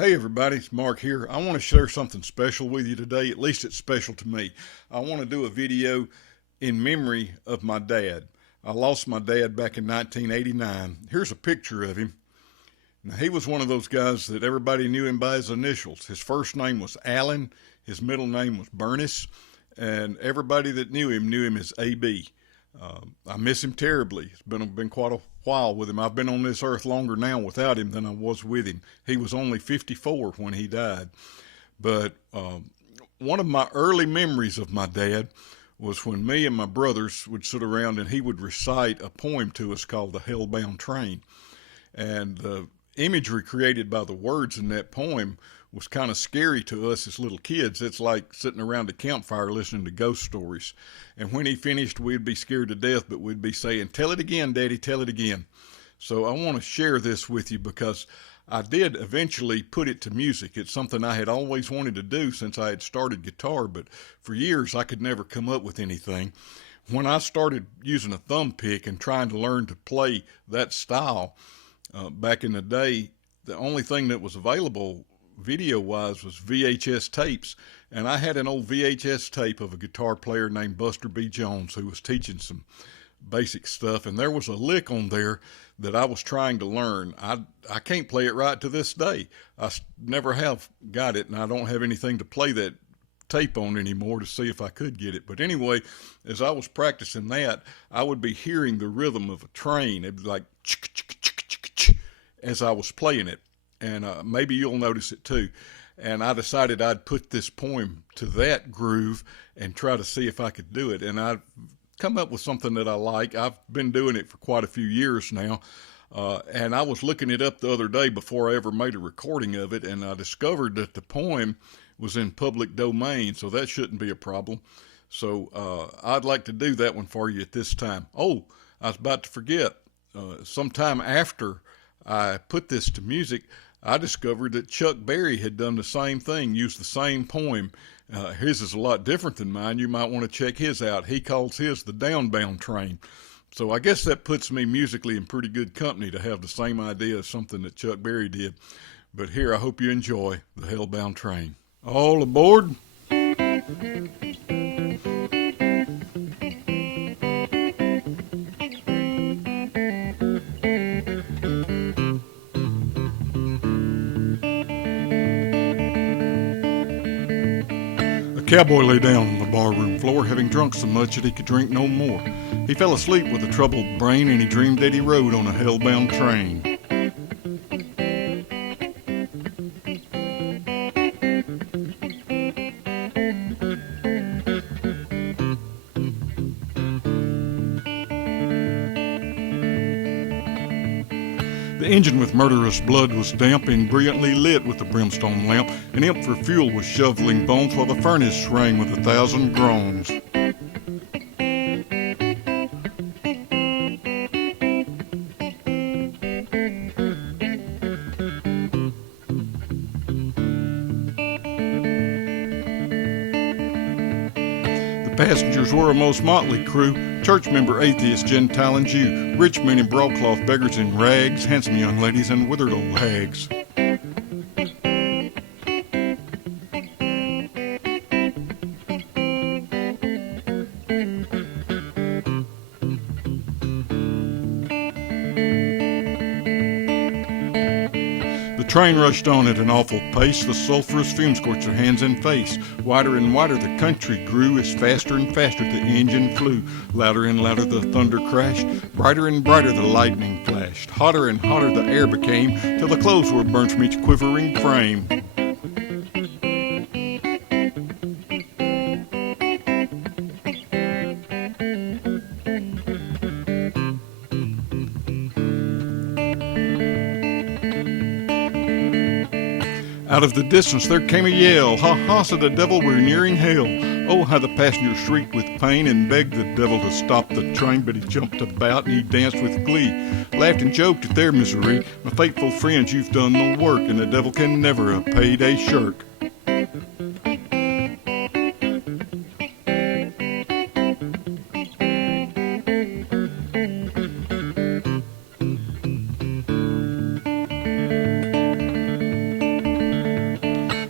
Hey everybody, it's Mark here. I want to share something special with you today. At least it's special to me. I want to do a video in memory of my dad. I lost my dad back in 1989. Here's a picture of him. Now, he was one of those guys that everybody knew him by his initials. His first name was Allen, his middle name was Bernice, and everybody that knew him as AB. I miss him terribly. It's been quite a while with him. I've been on this earth longer now without him than I was with him. He was only 54 when he died. But one of my early memories of my dad was when me and my brothers would sit around and he would recite a poem to us called The Hellbound Train. And the imagery created by the words in that poem was kind of scary to us as little kids. It's like sitting around a campfire listening to ghost stories. And when he finished, we'd be scared to death, but we'd be saying, "Tell it again, Daddy, tell it again." So I want to share this with you because I did eventually put it to music. It's something I had always wanted to do since I had started guitar, but for years I could never come up with anything. When I started using a thumb pick and trying to learn to play that style, back in the day, the only thing that was available video wise was VHS tapes. And I had an old VHS tape of a guitar player named Buster B. Jones who was teaching some basic stuff. And there was a lick on there that I was trying to learn. I can't play it right to this day. I never have got it, and I don't have anything to play that tape on anymore to see if I could get it. But anyway, as I was practicing that, I would be hearing the rhythm of a train. It was like as I was playing it. And maybe you'll notice it too. And I decided I'd put this poem to that groove and try to see if I could do it. And I've come up with something that I like. I've been doing it for quite a few years now. And I was looking it up the other day before I ever made a recording of it, and I discovered that the poem was in public domain, so that shouldn't be a problem. So I'd like to do that one for you at this time. Oh, I was about to forget. Sometime after I put this to music, I discovered that Chuck Berry had done the same thing, used the same poem. His is a lot different than mine. You might want to check his out. He calls his the Downbound Train. So I guess that puts me musically in pretty good company to have the same idea as something that Chuck Berry did. But here, I hope you enjoy the Hellbound Train. All aboard. Cowboy lay down on the barroom floor, having drunk so much that he could drink no more. He fell asleep with a troubled brain, and he dreamed that he rode on a hellbound train. The engine with murderous blood was damp and brilliantly lit with a brimstone lamp. An imp for fuel was shoveling bones while the furnace rang with 1,000 groans. The passengers were a most motley crew, church member, atheist, Gentile, and Jew, rich men in broadcloth, beggars in rags, handsome young ladies, and withered old hags. The train rushed on at an awful pace. The sulphurous fumes scorched their hands and face. Wider and wider the country grew, as faster and faster the engine flew. Louder and louder the thunder crashed. Brighter and brighter the lightning flashed. Hotter and hotter the air became, till the clothes were burned from each quivering frame. Out of the distance there came a yell. "Ha ha," said the devil, "we're nearing hell." Oh, how the passengers shrieked with pain and begged the devil to stop the train. But he jumped about and he danced with glee, laughed and joked at their misery. "My faithful friends, you've done the work, and the devil can never a payday shirk."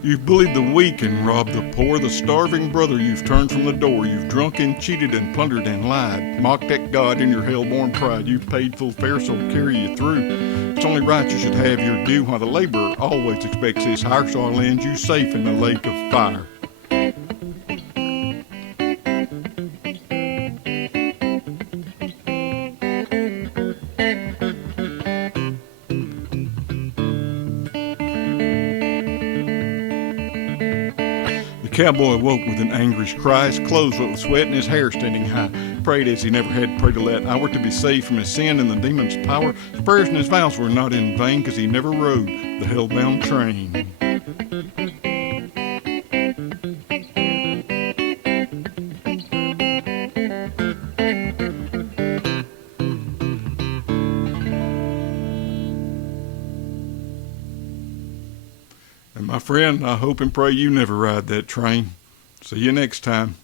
You've bullied the weak and robbed the poor, the starving brother you've turned from the door. You've drunk and cheated and plundered and lied, mocked at God in your hell-born pride. You've paid full fare, so carry you through. It's only right you should have your due, while the laborer always expects his hire, so I'll land you safe in the lake of fire. The cowboy awoke with an angry cry, his clothes wet with sweat and his hair standing high. Prayed as he never had prayed to that hour to be saved from his sin and the demon's power. His prayers and his vows were not in vain, 'cause he never rode the hell-bound train. And my friend, I hope and pray you never ride that train. See you next time.